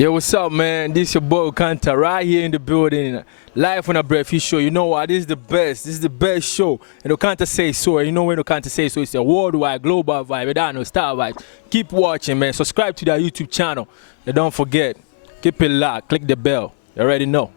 Yo, what's up, man? This your boy Okanta right here in the building, live on Abrefi show. You know what? This is the best. This is the best show. And Okanta say so. You know when Okanta say so, it's a worldwide, global vibe. Without no star vibe. Keep watching, man. Subscribe to their YouTube channel. And don't forget, keep it locked. Click the bell. You already know.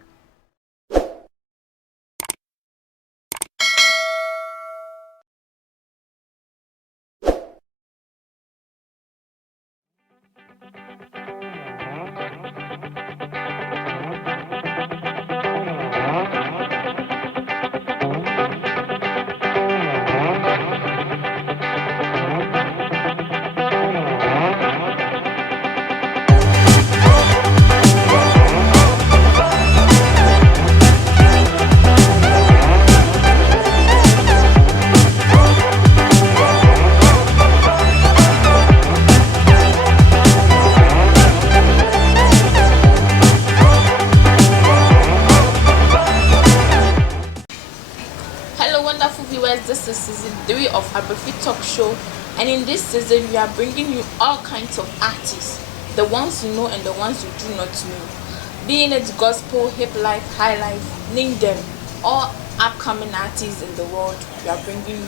Wonderful viewers, this is season 3 of Abrefi talk show, and in this season we are bringing you all kinds of artists, the ones you know and the ones you do not know, being it gospel, hip life, high life, name them, all upcoming artists in the world. We are bringing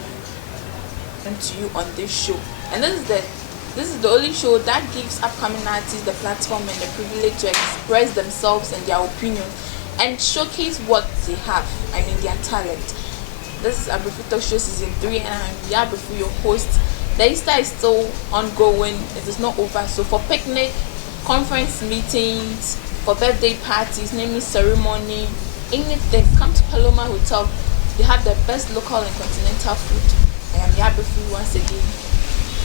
them to you on this show, and this is the only show that gives upcoming artists the platform and the privilege to express themselves and their opinion and showcase what they have, their talent. This is Abrefi Talk Show season 3, and I'm Abrefi, your host. The Easter is still ongoing, it is not over. So for picnic, conference meetings, for birthday parties, naming ceremony, anything, come to Paloma Hotel. They have the best local and continental food. I am Abrefi once again.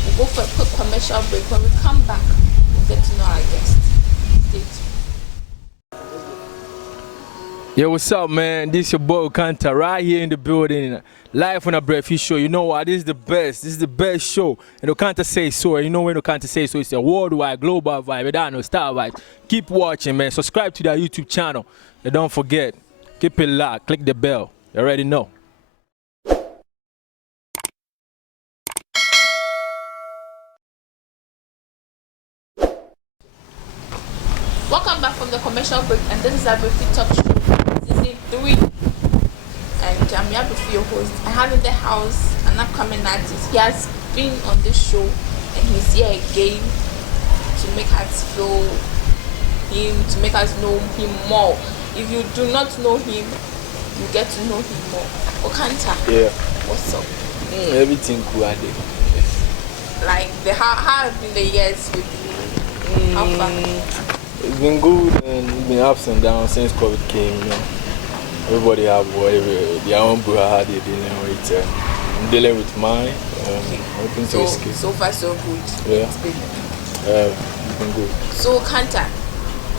We'll go for a quick commercial break. When we come back, we'll get to know our guest. Stay tuned. Yo, what's up, man? This your boy Okanta right here in the building, live on Abrefi show. You know what? This is the best. This is the best show. And Okanta say so. You know when Okanta say so, it's a worldwide, global vibe. Without no star vibe. Keep watching, man. Subscribe to their YouTube channel. And don't forget, keep it locked. Click the bell. You already know. Welcome back from the commercial break, and this is Abrefi Talk Show season 3, and I'm Abrefi, your host. I have in the house an upcoming artist. He has been on this show, and he's here again to make us feel him, to make us know him more. If you do not know him, you get to know him more. Okanta, yeah, what's up? Everything cool out there. Like how have been the years with you? How far? It's been good, and it's been ups and downs since COVID came. You know, everybody have whatever their own brouhaha they're dealing with. I'm dealing with mine. Hoping to escape. So far, so good. Yeah, It's been good. So Okanta,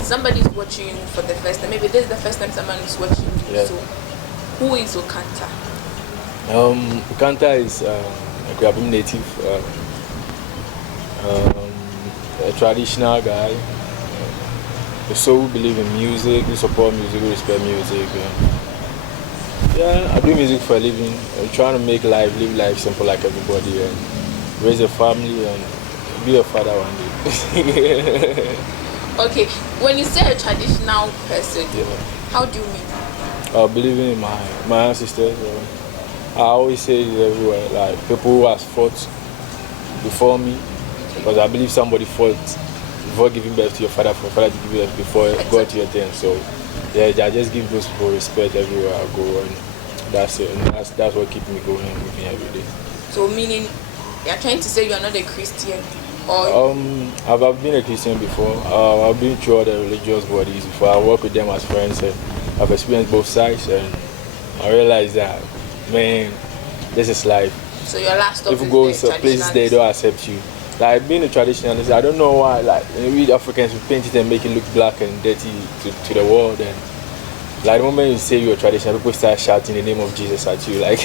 somebody's watching you for the first time. Maybe this is the first time someone is watching you. Yeah. So who is Okanta? Okanta is a Kwabim native, a traditional guy. So we believe in music, we support music, we respect music. Yeah, I do music for a living. I'm trying to make live life simple like everybody, and raise a family and be a father one day. Okay, when you say a traditional person, Yeah. how do you mean? Believing in my ancestors. I always say it everywhere, like people who has fought before me, because I believe somebody fought before giving birth to your father, for your father to give birth before God to your turn. So yeah, I just give those people respect everywhere I go, and that's it. And that's what keeps me going with me every day. So meaning you're trying to say you're not a Christian, or I've been a Christian before. I've been through all the religious bodies before. I work with them as friends, and I've experienced both sides, and I realized that, man, this is life. So your last stop if you go to places they don't accept you. Like being a traditionalist, I don't know why. Like we Africans, we paint it and make it look black and dirty to the world. And like the moment you say you're traditional, people start shouting the name of Jesus at you. Like,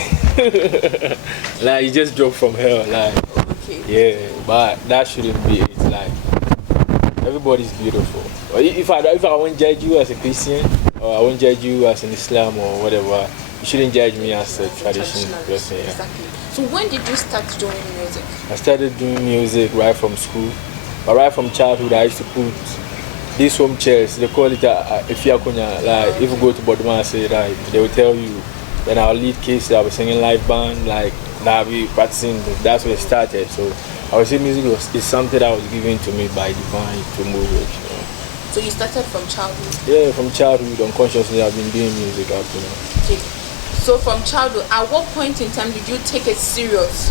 like you just drop from hell. Like, okay. Yeah, but that shouldn't be it. Like everybody's beautiful. If I won't judge you as a Christian, or I won't judge you as an Islam or whatever, you shouldn't judge me as a traditional person. Yeah. Exactly. So when did you start doing music? I started doing music right from school. But right from childhood, I used to put these home chairs, they call it if you like if you go to Boduma say like they will tell you. Then I'll lead kids, I'll be singing live band, like I'll be practicing. That's where it started. So I would say music is something that was given to me by divine to move with. So you started from childhood? Yeah, from childhood, unconsciously I've been doing music up to now. Okay. So from childhood, at what point in time did you take it serious?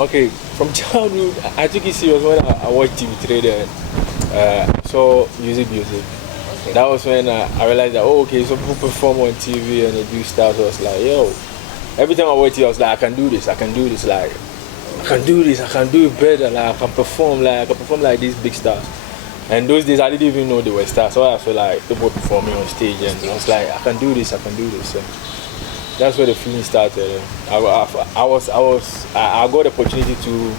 Okay, from childhood, I took it serious when I watched TV Trader. Saw music. Okay. That was when I realized that, okay, some people perform on TV and they do stuff. So I was like, yo, every time I watch it, I was like, I can do this, like, I can do it better, like, I can perform like these big stars. And those days, I didn't even know they were stars. So I felt like people performing on stage, and I was like, I can do this. So that's where the feeling started. I got the opportunity to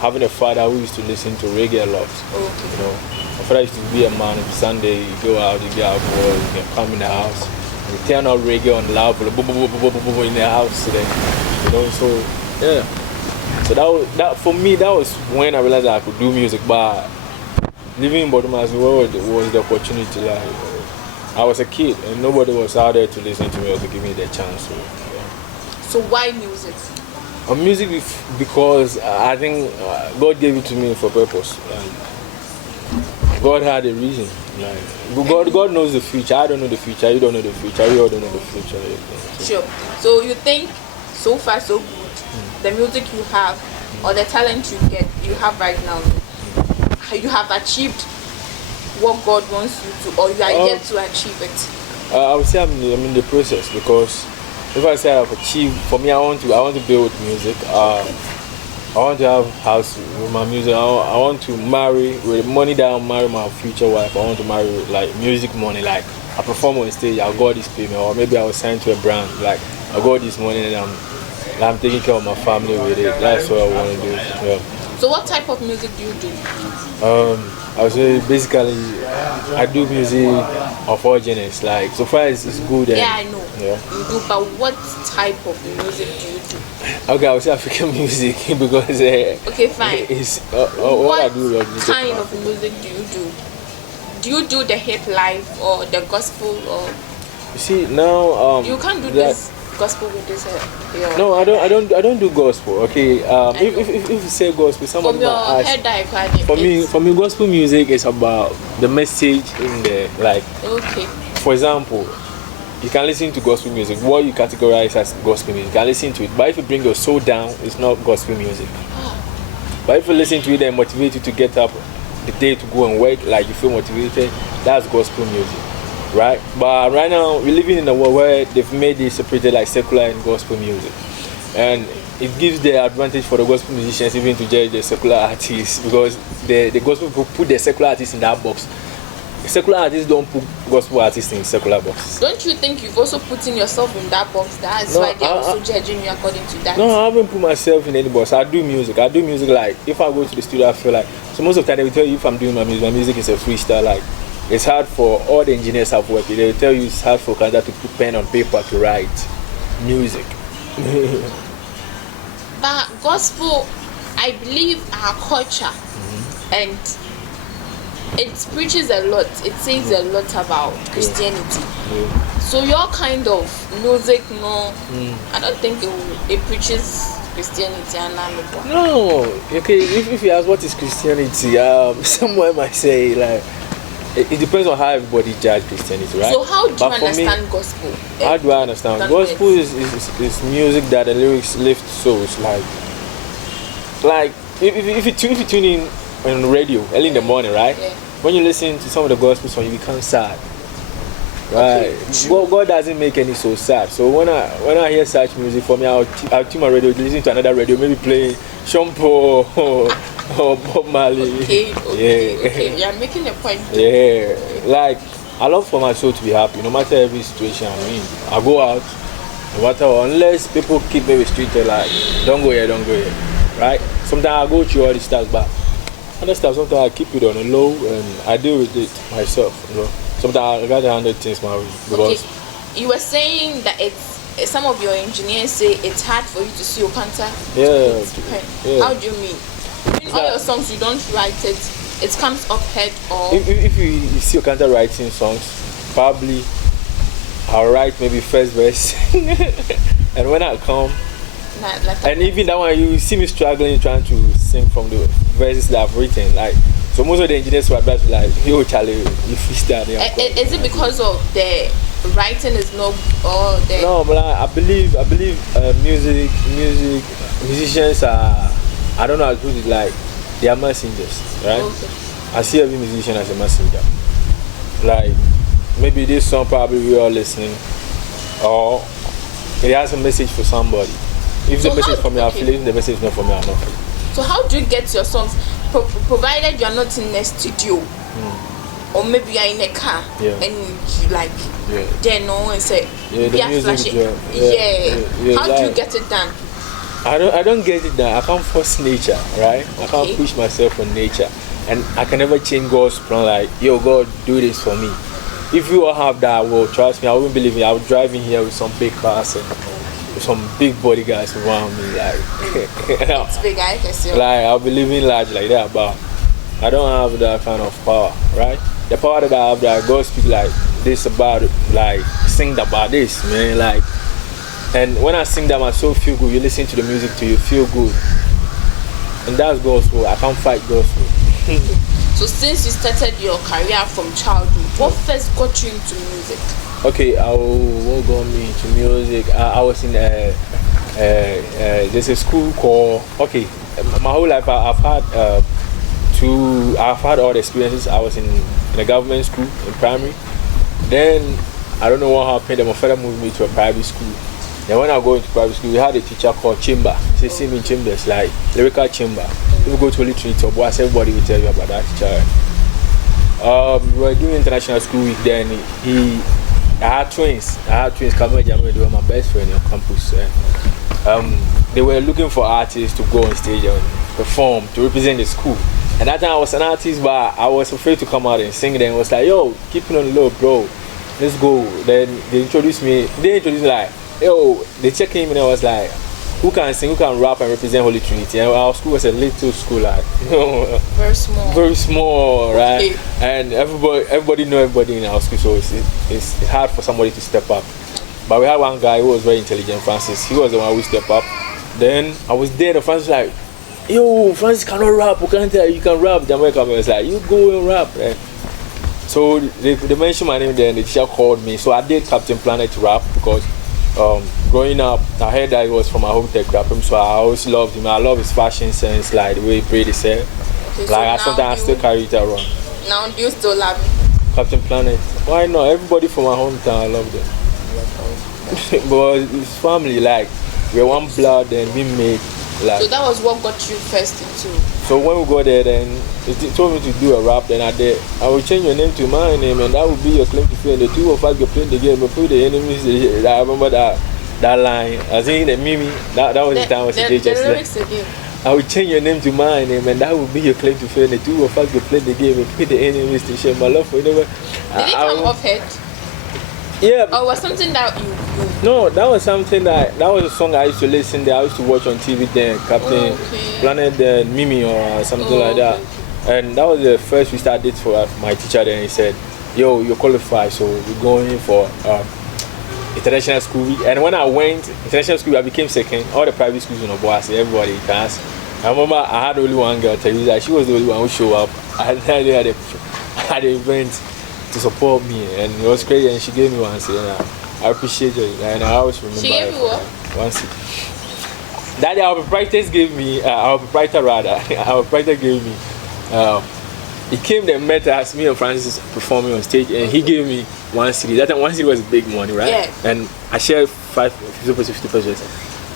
having a father who used to listen to reggae a lot. Okay. You know, my father used to be a man. On Sunday, you go out, you get alcohol, you can come in the house, you turn out reggae on loud, boom, boom, boom, boom, boom, boom, in the house. Then, you know, so yeah. So that for me, that was when I realized that I could do music. But living in Bodoma as well was the opportunity. Like, I was a kid and nobody was out there to listen to me or to give me the chance. So, yeah. So why music? Music because I think God gave it to me for purpose. God had a reason. Like, God knows the future. I don't know the future. You don't know the future. We all don't know the future. Sure. So you think so far so good, the music you have or the talent you have right now, you have achieved what God wants you to, or you are yet to achieve it? I would say I'm in the process, because if I say I've achieved, for me, I want to build music. I want to have a house with my music. I want to marry with money that I'll marry my future wife. I want to marry with like music money. Like I perform on stage, I got this payment, or maybe I was signed to a brand. Like I got this money and I'm taking care of my family with it. That's what I want to do. Yeah. So what type of music do you do? I would say basically I do music of all genres. Like so far it's good. Yeah, I know. Yeah. You do, but what type of music do you do? Okay, I would say African music because okay, fine. It's what I do kind of music do you do? Do you do the hip life or the gospel, or you see now you can't do this gospel with this hair? No, I don't do gospel. Okay, if you say gospel, somebody might ask. For me, gospel music is about the message in there. Like, okay, for example, you can listen to gospel music. What you categorize as gospel music, you can listen to it. But if you bring your soul down, it's not gospel music. But if you listen to it and motivate you to get up the day to go and work, like you feel motivated, that's gospel music. Right, but right now we're living in a world where they've made it separated like secular and gospel music, and it gives the advantage for the gospel musicians even to judge the secular artists, because the gospel people put the secular artists in that box. The secular artists don't put gospel artists in secular boxes. Don't you think you've also put in yourself in that box? That's why they're also judging you according to that. No, I haven't put myself in any box. I do music like if I go to the studio, I feel like, so most of the time they will tell you if I'm doing my music is a freestyle. Like, it's hard for all the engineers I've worked with. They will tell you it's hard for Okanta to put pen on paper to write music. But gospel, I believe, our culture, and it preaches a lot. It says a lot about Christianity. Yeah. So your kind of music, no, I don't think it preaches Christianity. No, okay. If you ask what is Christianity, someone might say like, it depends on how everybody judge Christianity, right? So how do you understand gospel? How do I understand? Gospel is music that the lyrics lift souls. Like if you tune in on radio early in the morning, right? Yeah. When you listen to some of the gospel songs, you become sad. Right? Okay, God doesn't make any so sad. So when I hear such music, for me, I'll tune my radio, listen to another radio, maybe play Shampo or Bob Marley. Okay. You're making a point. Yeah. Like, I love for my soul to be happy, no matter every situation I'm in. I go out, no matter what, unless people keep me restricted, like, don't go here. Right? Sometimes I go through all these stuff, but other stuff, sometimes I keep it on the low and I deal with it myself, you know. Sometimes I gotta handle things my way. Because you were saying that some of your engineers say it's hard for you to see Okanta. Yeah. How do you mean? In all your songs, you don't write it it comes up head or If you see Okanta writing songs, probably I'll write maybe first verse, and when I come, and even that one you see me struggling trying to sing from the verses that I've written. Like, so most of the engineers will advise me like, yo Charlie, you freestyle. Is it because of the writing is no or the No, but I believe musicians are, I don't know how to put it, like they are messengers, right? Okay. I see every musician as a messenger. Like, maybe this song probably we are listening, or it has a message for somebody. If So the message how- for me, I okay. feel it. If the message is not for me, I'm not. So how do you get your songs? Provided you are not in a studio, or maybe you are in a car, Yeah. and you like Yeah. then no and say Yeah, the "Be a music flash it." job. Yeah. How do you like- get it done? I don't get it done. I can't force nature, right? I can't Okay. push myself on nature, and I can never change God's plan. Like, yo, God, do this for me. If you all have that, well, trust me, I wouldn't believe it. I would drive in here with some big cars and with some big bodyguards around me, like, It's big, I can see. like I'll be living large like that, but I don't have that kind of power, right? The power that I have, that God speak like this about it, like sing about this, man, like. And when I sing that, my soul feel good. You listen to the music, to you feel good, and that's God's will. I can't fight God's will. So since you started your career from childhood, what first got you into music? Okay, what got me into music? I was in there's a school called, okay, my whole life I've had all the experiences. I was in a government school in primary. Then I don't know what happened. Then my father moved me to a private school. Then when I go into private school, we had a teacher called Chamber. He said, see me in Chambers, like lyrical chamber. If you go to Holy Trinity or Boas, everybody will tell you about that teacher. We were doing international school week then. I had twins. Kamel Jamil, they were my best friend on campus. They were looking for artists to go on stage and perform to represent the school. And that time I was an artist, but I was afraid to come out and sing. Then it was like, yo, keep it on the low, bro. Let's go. Then they introduced me like, yo, they checked him and I was like, who can sing, who can rap and represent Holy Trinity? And our school was a little school, like, very small, right? Okay. And everybody know everybody in our school, so it's hard for somebody to step up. But we had one guy who was very intelligent, Francis. He was the one who stepped up. Then I was there, and Francis was like, yo, Francis cannot rap, Okanta, you can rap. Jamaica was like, you go and rap. And so they mentioned my name there, and the teacher called me. So I did Captain Planet rap because growing up, I heard that he was from my home tech rap, so I always loved him. I love his fashion sense, like the way he braided his hair. Okay, Like I so sometimes still carry it around. now do you still love him? Captain Planet. Why not? Everybody from my hometown, I love them. But it's family, like we're one blood and we made like. So that was what got you first into. So when we go there, then it told me to do a rap. Then I will change your name to my name, and that will be your claim to fame. The two of us will play the game, but put the enemies. I remember that line. I think the Mimi. That was the time I was in The lyrics again. I will change your name to my name, and that will be your claim to fame. The two of us will play the game and put the enemies to shame. My love for you. Did it come off head? Yeah. Or was something that you No, that was something that was a song I used to listen to. I used to watch on TV then, Captain Planet Mimi or something like that. Okay. And that was the first we started for my teacher. Then he said, "Yo, you're qualified, so we're going for international school week." And when I went international school, I became second. All the private schools in Obuasi, everybody passed. I remember I had only one girl, Teresa. She was the only one who showed up. I had the event to support me, and it was crazy. And she gave me one seat. I appreciate it, and I always remember. She gave you what? One seat. That our proprietors gave me, our proprietor gave me. He came there, met us, me and Francis performing on stage, and he gave me one CD. That time, one CD was big money, right? Yeah. And I shared 50%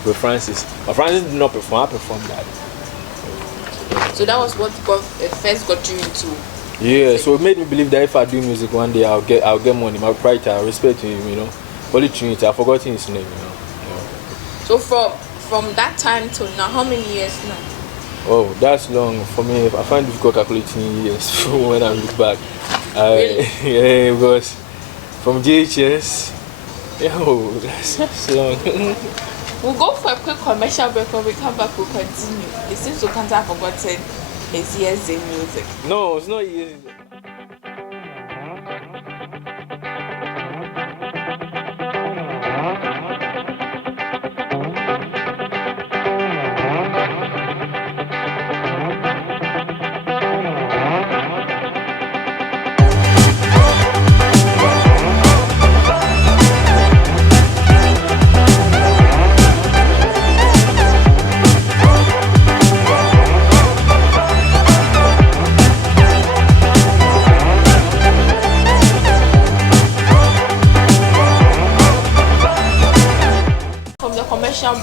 with Francis. But Francis did not perform. I performed that. So that was what first got you into. Yeah, so it made me believe that if I do music one day, I'll get money. My pride, I respect him, you know. Holy Trinity, I've forgotten his name, you know. So from that time till now, how many years now? Oh, that's long for me. I find it difficult calculating years when I look back. Really? Yeah, because from JHS, that's long. We'll go for a quick commercial break. When we come back, we'll continue. It seems Wakanta have forgotten It's easy music. No, it's not easy.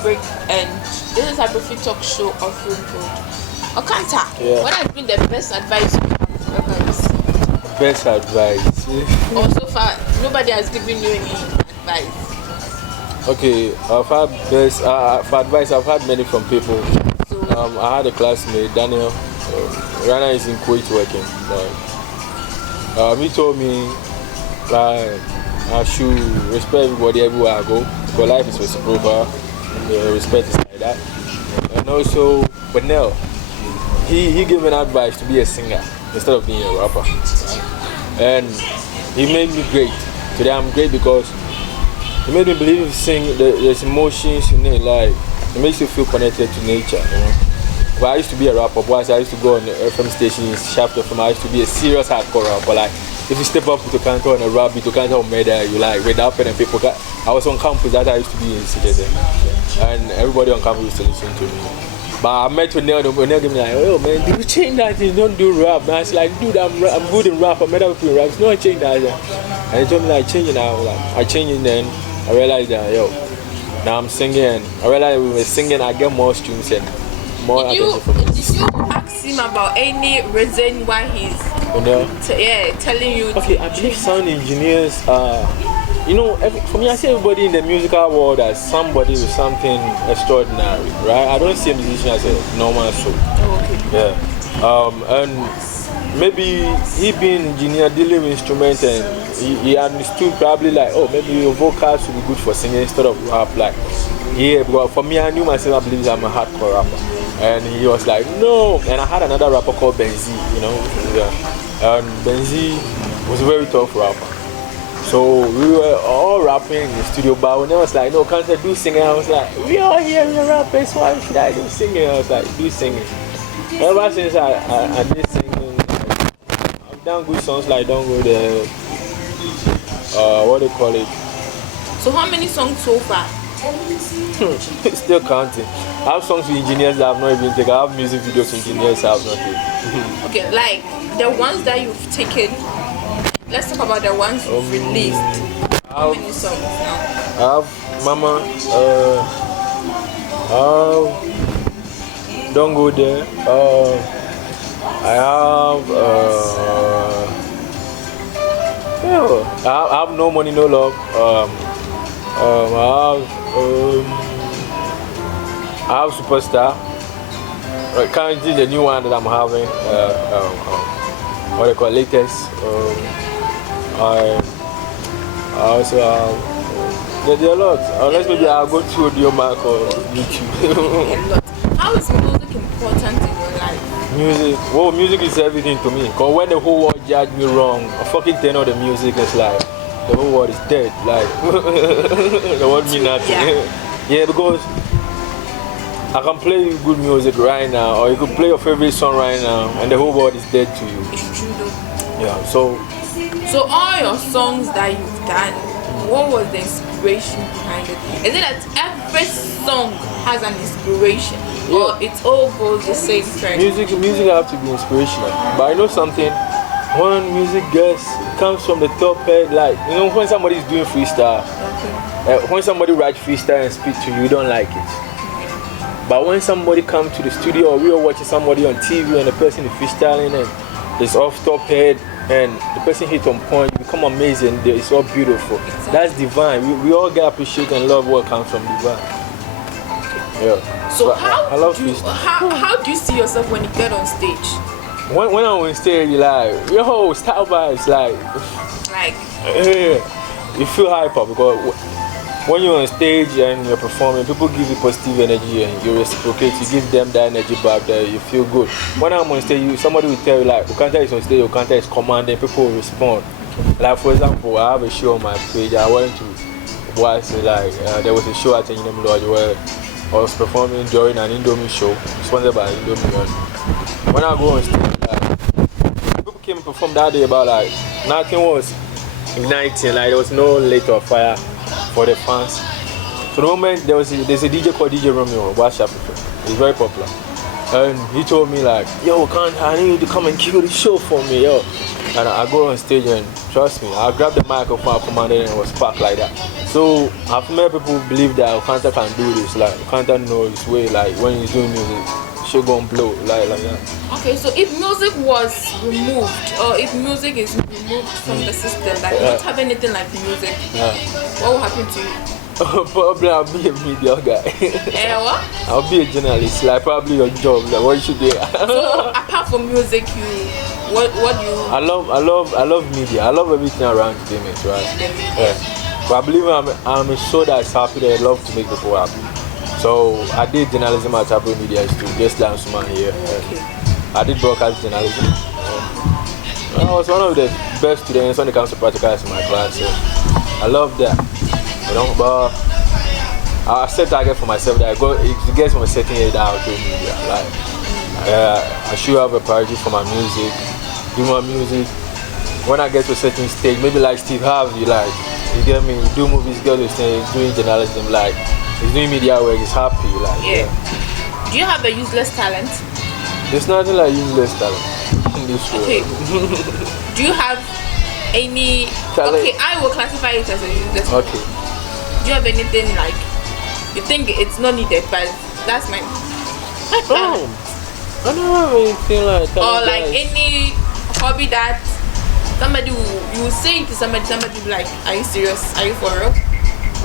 Break, and this is Abrefi talk show of Film Good. Okanta, what has been the best advice you have ever received? Best advice? Or so far, nobody has given you any advice. Okay, I've had best for advice. I've had many from people. So, I had a classmate, Daniel. Rana is in Kuwait working. He told me like I should respect everybody everywhere I go because life is reciprocal. Respect is like that. And also, but no, he gave me advice to be a singer instead of being a rapper. And he made me great. Today I'm great because he made me believe in singing. There's emotions in it, like it makes you feel connected to nature, you know. But I used to be a rapper, boys. I used to go on the FM stations, Shaft FM. I used to be a serious hardcore rapper. Like if you step up to Okanta on a rap beat, Okanta on murder, you like with that pen and people. I was on campus that I used to be in Citizen, and everybody on campus used to listen to me. But I met with Neil, and Neil gave me like, oh man, did you change that? You don't do rap. And I was like, dude, I'm good in rap. I met up with rap. No, I changed that. And he told me like, changing now. Like, I changed it then. I realized that, now I'm singing. I realized we were singing, I get more streams and more attention from it. Did you ask him about any reason why he's telling you? Okay, I believe sound engineers for me, I see everybody in the musical world as somebody with something extraordinary, right? I don't see a musician as a normal soul. Oh, okay. Yeah. And maybe he being engineer, dealing with instruments, and he understood probably like, oh, maybe your vocals would be good for singing instead of rap. Like, yeah, because for me, I knew myself, I believe I'm a hardcore rapper. And he was like, no. And I had another rapper called Benzi, And Benzi was a very tough rapper. So we were all rapping in the studio, but when I was like, no, can't I do singing? I was like, we all here, we're rappers, so why should I do singing? I was like, do singing. Ever since I did singing, I've done good songs like Don't Go There, what do you call it? So how many songs so far? Still counting. I have songs with engineers that I've not even taken. I have music videos with engineers that I've not taken. Okay, like the ones that you've taken. Let's talk about the ones you've released. How many songs now? I have Mama, Don't Go There. I have No Money, No Love. I have Superstar. Currently the new one that I'm having. What they call latest. I also have. There are a lot. Unless maybe I'll go to Audio Mac or YouTube. How is music important in your life? Music is everything to me. Because when the whole world judge me wrong, I fucking turn on the music, it's like the whole world is dead. Like the world mean nothing. Yeah, because I can play good music right now, or you could play your favorite song right now, and the whole world is dead to you. It's true though. Yeah, so all your songs that you've done, what was the inspiration behind it? Is it that every song has an inspiration, or it all goes the same trend? Music have to be inspirational. But I know something, when music comes from the top head, like, when somebody is doing freestyle, when somebody writes freestyle and speak to you, you don't like it. But when somebody comes to the studio, or we are watching somebody on TV and the person is freestyling and it's off top head and the person hit on point, you become amazing. It's all beautiful. Exactly. That's divine. We all get appreciate and love what comes from divine. Yeah. So how do you see yourself when you get on stage? When I'm on stage, like, yo, style vibes, like, you feel hyper because when you're on stage and you're performing, people give you positive energy and you reciprocate. You give them that energy back there. You feel good. When I'm on stage, somebody will tell you like, Okanta is on stage, Okanta is commanding. People will respond. Like for example, I have a show on my page. I went to watch there was a show at Enyinem Lodge where I was performing during an Indomie show sponsored by Indomie. When I go on stage, people came and performed that day about like nothing was igniting, like there was no light or fire for the fans. So the moment there's a DJ called DJ Romeo, watch Abrefi. He's very popular. And he told me like, yo, I need you to come and kill the show for me, yo. And I go on stage and trust me, I grabbed the microphone, I commanded and it was packed like that. So I've made people believe that Okanta can do this, like Okanta knows his way, like when he's doing music, she'll go and blow, like that. Okay, so if music was removed, or if music is removed from the system, like you don't have anything like music, what will happen to you? Probably I'll be a media guy. What? I'll be a journalist, like probably your job, like what you should do. So apart from music, what do you? I love media. I love everything around entertainment, right? Yeah. But I believe I'm a show that's happy that I love to make people happy. So I did journalism at Apple Media to just dance man here. Okay. I did broadcast journalism. I was one of the best students when it comes to practicals in my class. So I love that. You know, but I set target for myself that it gets from a certain age that I'll do media. Like I should have a priority for my music, do my music. When I get to a certain stage, maybe like Steve Harvey, like you get me, you do movies, go to stage, doing journalism, like he's doing media work, he's happy, like yeah. Do you have a useless talent? There's nothing like useless talent in this world. Okay. Do you have any talent? Okay, I will classify it as a useless talent. Okay. Do you have anything like you think it's not needed, but that's my talent? I don't have anything like that. Or like any hobby that somebody you will say to somebody will be like, are you serious? Are you for real?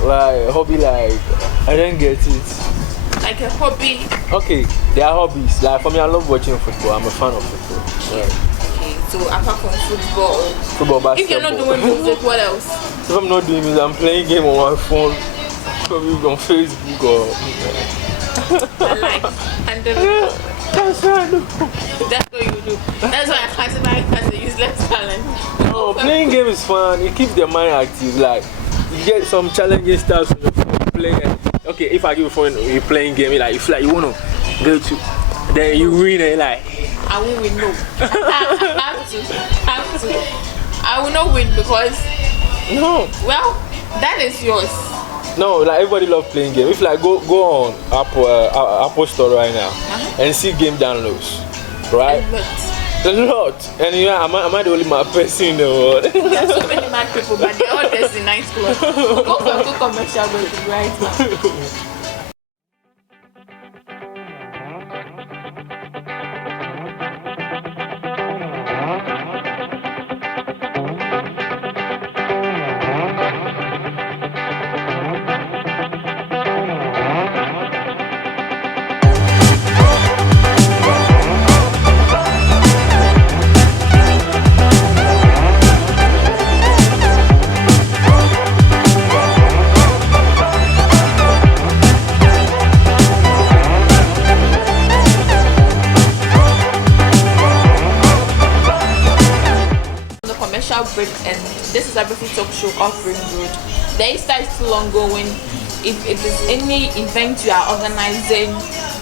Like a hobby, like I don't get it. Like a hobby. Okay, there are hobbies. Like for me, I love watching football. I'm a fan of football. Yeah. Okay, so apart from football, basketball. If you're not doing music, what else? If I'm not doing music, I'm playing game on my phone, probably on Facebook or. I like and that's what I do. That's what you do. That's why I classify it as a useless talent. No, playing game is fun. It keeps the mind active. Like you get some challenging stuff on your phone playing. Okay, if I give you a phone, you're playing game, like you feel like you wanna go to, then you win and like. I won't win. No. I have to. I will not win because. No. Well, that is yours. No, like everybody love playing game. If like go on Apple Store right now and see game downloads, right? A lot. And yeah, am I the only mad person in the world? There are so many mad people, but they're all dressed in nice clothes. We'll go for a good commercial break right now. Break, and this is Abrefi talk show off Ring Road. The Easter is still ongoing. If there's any event you are organizing,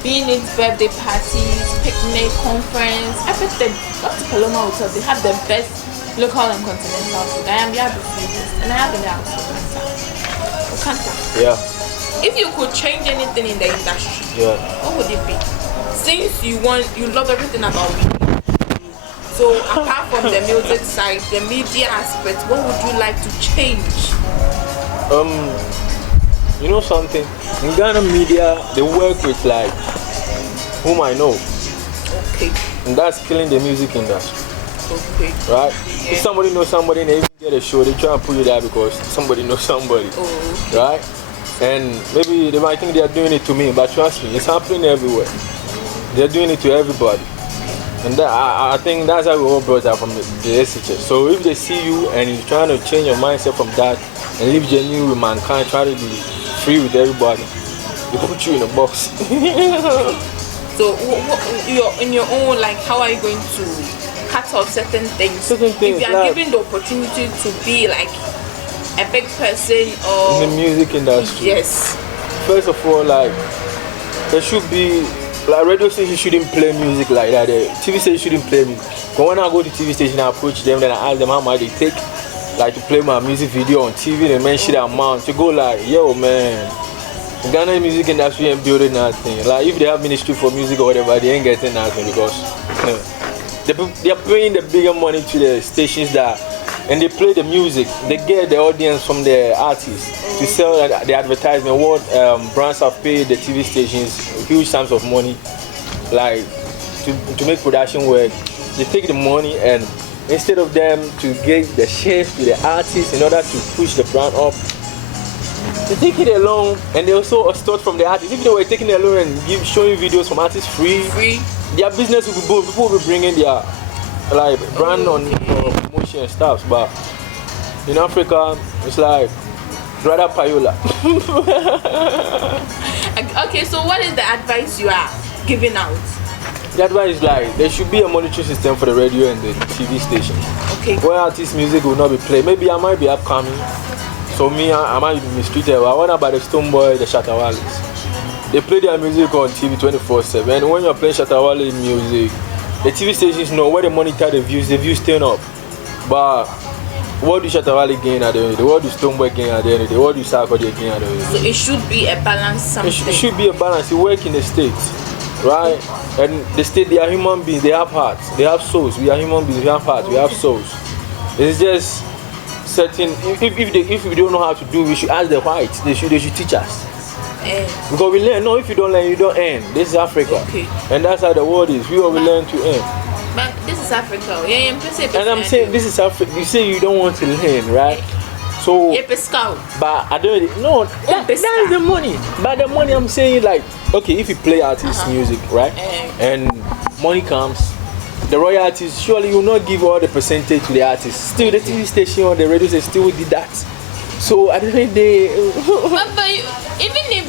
being it birthday parties, picnic, conference, everything, go to Paloma Hotel. They have the best local and continental food. I am the Abrefi and I have in the house for myself. Okanta. Yeah. If you could change anything in the industry, what would it be? Since you love everything about it. So apart from the music side, the media aspect, what would you like to change? You know something? In Ghana media, they work with like whom I know. Okay. And that's killing the music industry. Okay. Right? Yeah. If somebody knows somebody and they even get a show, they try and put you there because somebody knows somebody. Oh, okay. Right? And maybe they might think they are doing it to me, but trust me, it's happening everywhere. They're doing it to everybody. And that, I think that's how we all brought up from the SHS. So if they see you and you're trying to change your mindset from that and live genuine with mankind, try to be free with everybody, they put you in a box. So you're in your own, like, how are you going to cut off certain things? If you are like, given the opportunity to be like a big person or in the music industry. Yes. First of all, like, there should be, like, radio stations shouldn't play music like that. The TV stations shouldn't play music. But when I go to TV station, I approach them, then I ask them how much they take, like, to play my music video on TV. They mention the amount to go like, yo, man, the Ghana music industry ain't building nothing. Like, if they have ministry for music or whatever, they ain't getting nothing because they're paying the bigger money to the stations that, and they play the music. They get the audience from the artists to sell the advertisement. What brands have paid the TV stations huge sums of money, like to make production work. They take the money and instead of them to give the shares to the artists in order to push the brand up, they take it alone and they also extort from the artists. If they were taking it alone and showing videos from artists free, their business will be booming. People will be bringing their like brand on promotion and stuff. But in Africa, it's like rather payola. Okay, so what is the advice you are giving out? The advice is like there should be a monitoring system for the radio and the TV station. Okay. Where artist music will not be played. Maybe I might be upcoming. So me, I might be mistreated. I wonder about the Stone Boy, the Shatawalis. They play their music on TV 24/7. And when you're playing Shatawali music, the TV stations know where they monitor the views turn up. But what do Shatawali gain at the end of the day? What do Stone Boy gain at the end of the day? What do Sarkodie gain at the end of the day? So it should be a balance something. It should be a balance. You work in the States, right? And the state, they are human beings, they have hearts, they have souls. We are human beings, we have hearts, we have souls. It's just certain, if we don't know how to do, we should ask the whites, they should teach us. Because we learn, no, if you don't learn, you don't earn. This is Africa. Okay. And that's how the world is. We all learn to earn. But this is Africa. Yeah, and I'm saying this is Africa. You say you don't want to learn, right? So, but I don't know. That is the money. But the money I'm saying, like, okay, if you play artist music, right, and money comes, the royalties, surely you will not give all the percentage to the artist. Still, the TV station or the radio station still did that. So at the end of the day, but even if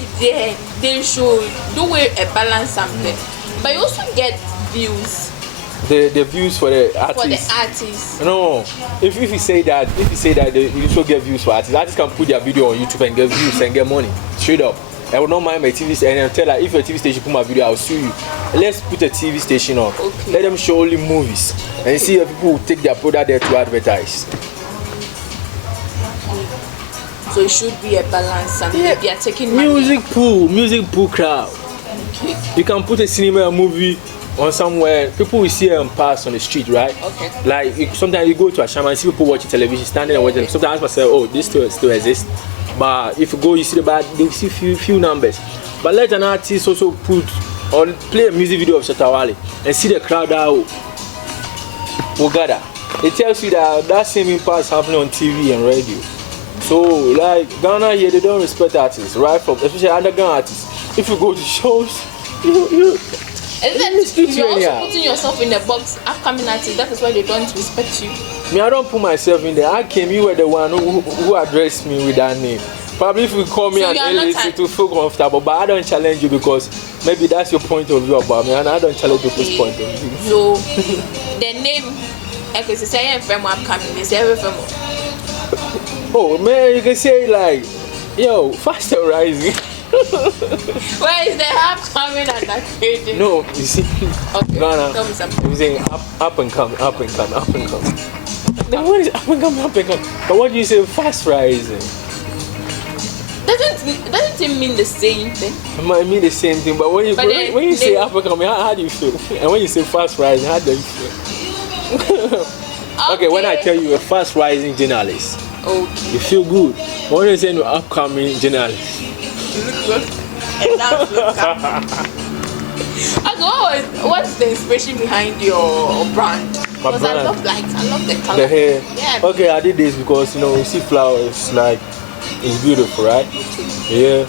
they should do a balance something, but you also get views. The views for the artists. For the artists. No, if you say that, you should get views for artists. Artists can put their video on YouTube and get views and get money straight up. I will not mind my TV station and I'll tell her if your TV station put my video, I'll sue you. Let's put a TV station on. Okay. Let them show only movies and see if people will take their product there to advertise. So it should be a balance and they are taking money. Music pool crowd. Okay. You can put a cinema movie on somewhere, people will see them pass on the street, right? Okay. Like sometimes you go to a shaman and see people watching television, standing and watching. Sometimes I ask myself, oh, this still exists. But if you go, you see the bad, they see few numbers. But let an artist also put or play a music video of Shatawali and see the crowd that will gather. It tells you that same impact is happening on TV and radio. So like Ghana here, they don't respect artists, right? From especially underground artists. If you go to shows, you you're also putting yourself in the box, upcoming artists, that is why they don't respect you. Me, I don't put myself in there. I came, you were the one who addressed me with that name. Probably if you call me an alias, it will feel comfortable, but I don't challenge you because maybe that's your point of view about me, and I don't challenge people's point of view. So, the name, okay, so say I'm from upcoming, they say everything. Oh man, you can say like, yo, faster rising. Where is the upcoming and that creating? No, you see, okay. No. Tell me something. I'm saying up and come. Then what is up and come? But what do you say fast rising? Doesn't it mean the same thing? It might mean the same thing, but when you say up and come, how do you feel? And when you say fast rising, how do you feel? Okay, when I tell you a fast rising journalist, okay, you feel good. But when you say an upcoming journalist, you look good. Okay, what's the inspiration behind your brand? Because I love the color. The hair. Yeah. Okay, I did this because you see flowers like it's beautiful, right? Yeah.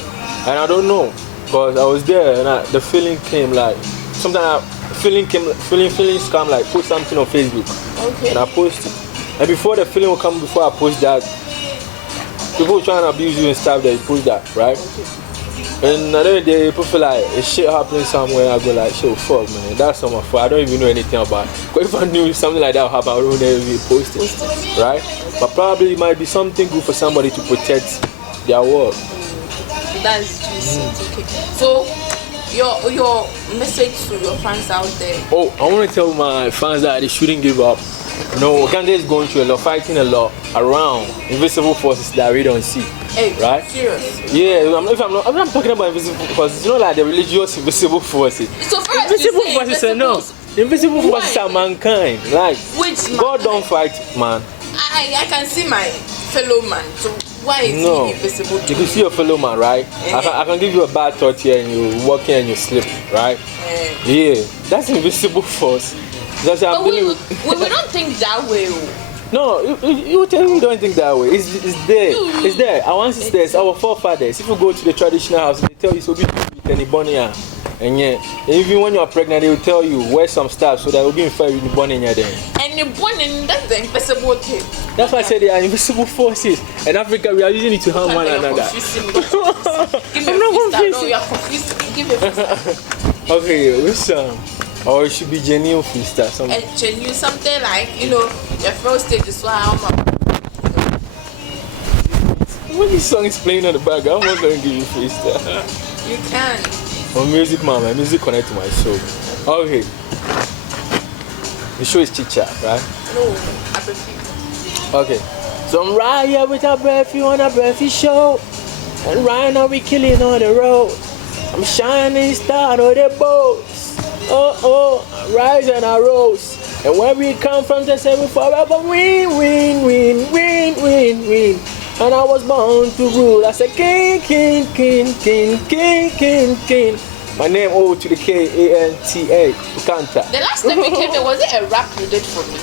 And I don't know, because I was there and the feeling came like sometimes feelings come, like post something on Facebook. Okay. And I post it. And before the feeling will come, before I post that, people trying to abuse you and stuff, they post that, right? Okay. And another day, people feel like a shit happening somewhere. I go like, shit, fuck, man, that's not my fault. I don't even know anything about it. But if I knew something like that would happen, I would never even post it, right? But probably it might be something good for somebody to protect their work. That's juicy. Okay. So, your message to your fans out there. Oh, I want to tell my fans that they shouldn't give up. No, Wakanda is going through a lot, fighting a lot around invisible forces that we don't see. Hey, right? Serious? Yeah, I'm not talking about invisible forces. It's not like the religious invisible forces. So first invisible forces are no. Invisible forces are mankind. Like, which God don't fight, man. I can see my fellow man. So why is he invisible? You can see your fellow man, right? I can give you a bad thought here and you walk here and you sleep, right? Yeah, that's invisible force. That's but we don't think that way. No, you tell me you don't think that way. It's there. It's there. Our ancestors, our forefathers, if you go to the traditional house, they tell you so be Bonia. And yeah, even when you're pregnant, they will tell you wear some stuff so that will be in fire with the bonnet in your day. And the bonnet, that's the invisible thing. That's why I said they are invisible forces. In Africa, we are using it to harm one another. Give me a freestyle. No, you are confused. Give me a freestyle. Okay, which or it should be genuine freestyle. Genuine, something like, your first stage is why I'm when this song is playing on the background, I'm not going to give you freestyle. You can. Oh, music, man. My music connect to my show. Okay. The show is Chicha, right? No, Abrefi. Okay. So I'm right here with Abrefi on Abrefi show. And right now we killing on the road. I'm shining star on the boats. Oh, I rise and I rose. And when we come from the seven forever win. And I was born to rule as a king. My name O to the K-A-N-T-A, Okanta. The last time you came there, was it a rap you did for me?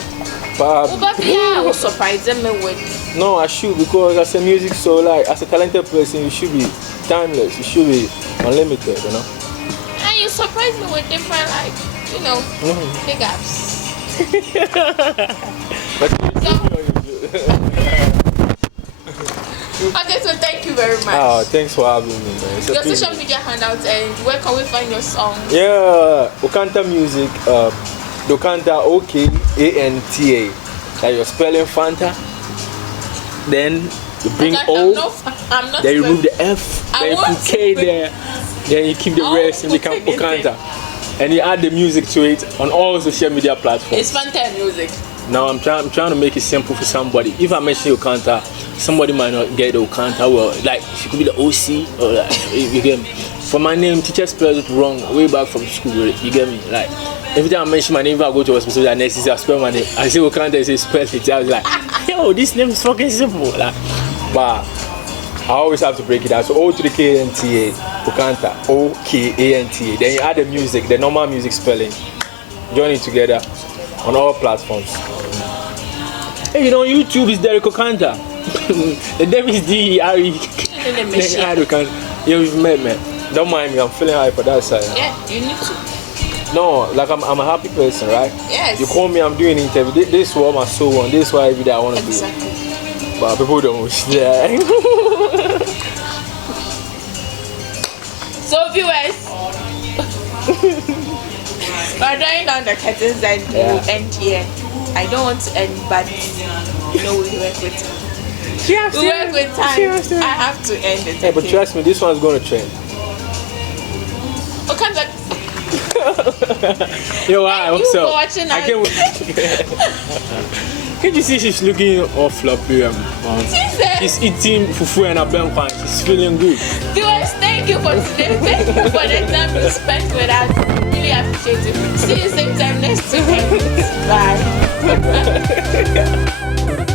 I was surprising me with. No, I should, because as a music, so like as a talented person, you should be timeless. You should be unlimited, And you surprised me with different, like, big ups. Okay, so thank you very much. Oh, thanks for having me, man. Your social media handouts, and where can we find your songs? Yeah, Okanta Music, Okanta, O-K-A-N-T-A. Like you're spelling Fanta. Then you bring O, then you remove the F, then you put K there, then you keep the rest and become Okanta. And you add the music to it on all social media platforms. It's Fanta music. Now I'm trying to make it simple for somebody. If I mention Okanta, somebody might not get the Okanta. Well, like she could be the OC or like, you get me. For my name, teacher spells it wrong way back from school. You get me? Like every time I mention my name, if I go to a hospital, next is I spell my name. I say Okanta, I say spell it. I was like, yo, this name is fucking simple. Like, but I always have to break it out. So O to the K-A-N-T-A, Okanta, O-K-A-N-T-A. Then you add the music, the normal music spelling. Join it together on all platforms. Hey, YouTube is Derek Okanta. The name is D-E-R-E. Yeah, we've met, man. Don't mind me, I'm feeling high for that side. Yeah, you need to. No, like I'm a happy person, right? Yes. You call me, I'm doing an interview. This is what my soul wants. This is why every day I want to do. But people don't. Yeah. So viewers, we're drawing down the curtains and we'll end here. I don't want to end, but we work with time. We work with time. I have to end it. Yeah, but trust me, this one's going to trend. Okanta. Yo, hi, what's up? Watching I can't. Can't you see she's looking all floppy? She's eating fufu and a bangkwan. She's feeling good. Viewers, thank you for today. Thank you for the time you spent with us. Really appreciate it. See you same time next week. Bye.